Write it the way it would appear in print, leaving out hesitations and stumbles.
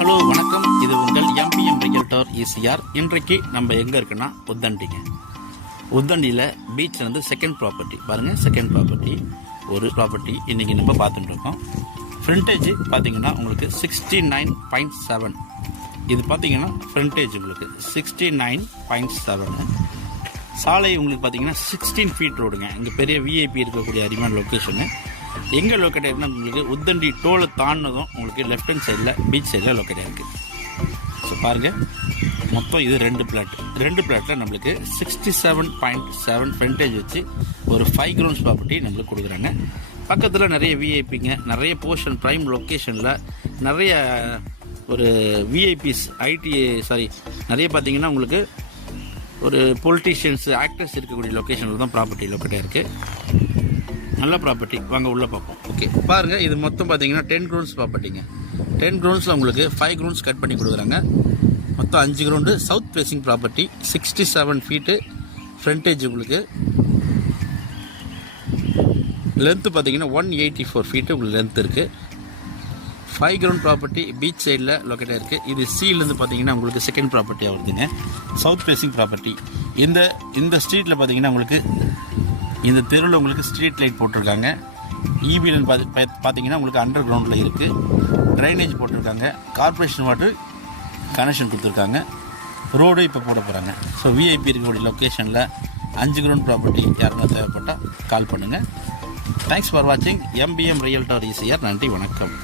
Hello வணக்கம், இது உங்கள் எம்பிஎம் ரியல்டர் ஈசிஆர். இன்றைக்கு நம்ம எங்கே இருக்குன்னா உத்தண்டிங்க. உத்தண்டியில் பீச் வந்து செகண்ட் ப்ராப்பர்ட்டி பாருங்கள். செகண்ட் ப்ராப்பர்ட்டி ஒரு ப்ராப்பர்ட்டி இன்றைக்கி நம்ம பார்த்துட்டு இருக்கோம். ஃப்ரண்டேஜ் பார்த்தீங்கன்னா உங்களுக்கு 69.7. இது பார்த்தீங்கன்னா ஃப்ரண்டேஜ் உங்களுக்கு 69.7. சாலை உங்களுக்கு பார்த்தீங்கன்னா 16 ஃபீட் ரோடுங்க. இங்கே பெரிய விஐபி இருக்கக்கூடிய அருமையான லொக்கேஷனு. எங்கே லொக்கேட் ஆகிருக்குன்னா உங்களுக்கு உத்தண்டி டோலை தாண்டினதும் உங்களுக்கு லெஃப்ட் ஹேண்ட் சைடில் பீச் சைடில் லொக்கேட் ஆகிருக்கு. ஸோ பாருங்கள், மொத்தம் இது ரெண்டு பிளாட்டில் நம்மளுக்கு 67.7 ஃப்ரண்டேஜ் வச்சு ஒரு 5 கிரவுண்ட்ஸ் ப்ராப்பர்ட்டி நம்மளுக்கு கொடுக்குறாங்க. பக்கத்தில் நிறைய விஐபிங்க, நிறைய போர்ஷன் ப்ரைம் லொக்கேஷனில் நிறைய ஒரு விஐபிஸ் நிறைய பார்த்தீங்கன்னா உங்களுக்கு ஒரு பொலிட்டீஷியன்ஸ் ஆக்டர்ஸ் இருக்கக்கூடிய லொக்கேஷனில் தான் ப்ராப்பர்ட்டி லொக்கேட் ஆகிருக்கு. நல்ல ப்ராப்பர்ட்டி, வாங்க உள்ளே பார்ப்போம். ஓகே பாருங்கள், இது மொத்தம் பார்த்தீங்கன்னா 10 கிரவுண்ட்ஸ் ப்ராப்பர்ட்டிங்க. 10 கிரவுண்ட்ஸில் உங்களுக்கு 5 கிரவுண்ட்ஸ் கட் பண்ணி கொடுக்குறாங்க. மொத்தம் 5 ground. South facing property, 67 feet frontage. உங்களுக்கு லென்த்து பார்த்தீங்கன்னா 184 ஃபீட்டு உங்களுக்கு லென்த் இருக்குது. 5 கிரவுண்ட் ப்ராப்பர்ட்டி பீச் சைடில் லொக்கேட் ஆகிருக்கு. இது சீலேருந்து பார்த்தீங்கன்னா உங்களுக்கு செகண்ட் ப்ராப்பர்ட்டியாக வருதுங்க. South facing property. இந்த ஸ்ட்ரீட்டில் பார்த்தீங்கன்னா உங்களுக்கு இந்த தெருவில் உங்களுக்கு ஸ்ட்ரீட் லைட் போட்டிருக்காங்க. இபியில் பார்த்தீங்கன்னா உங்களுக்கு அண்டர் கிரவுண்டில் இருக்குது. ட்ரைனேஜ் போட்டிருக்காங்க. கார்பரேஷன் வாட்டர் கனெக்ஷன் கொடுத்துருக்காங்க. ரோடு இப்போ போட போகிறாங்க. ஸோ விஐபி இருக்கக்கூடிய லொக்கேஷனில் 5 கிரவுண்ட் ப்ராப்பர்ட்டி யாருன்னா தேவைப்பட்டால் கால் பண்ணுங்கள். தேங்க்ஸ் ஃபார் வாட்சிங் எம்பிஎம் ரியல்டர் ஈசிஆர். நன்றி, வணக்கம்.